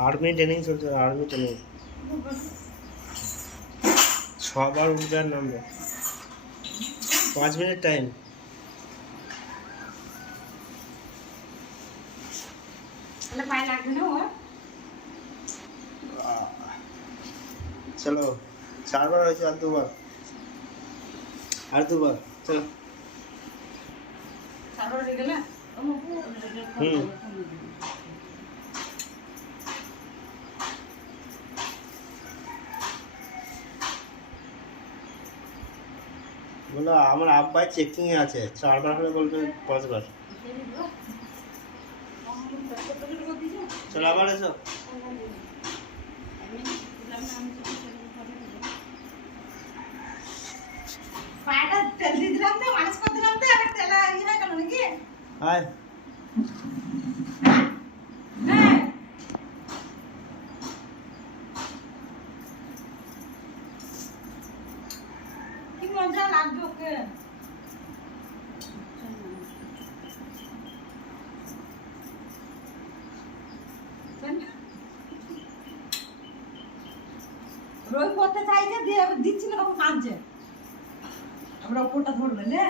army training चलते army training 6 बार उठ गया नाम में 5 मिनट टाइम चलो 4 बार हो और 2 बार चलो 4 बार हो गया बोलो हमारे आब्बाई चेकिंग है आछे 4 बार হলে বলবে 5 বার চলো আবার এসো পাটা তেল দিলাম তো মালিশ করে দিলাম তো আর তেল ইনা কেন নাকি হাই কি মজা লাগবে ওকে রোল করতে চাইছে দিয়ে দিচ্ছি না তখন কাঁদছে আমরা ওপরটা ধরবে লে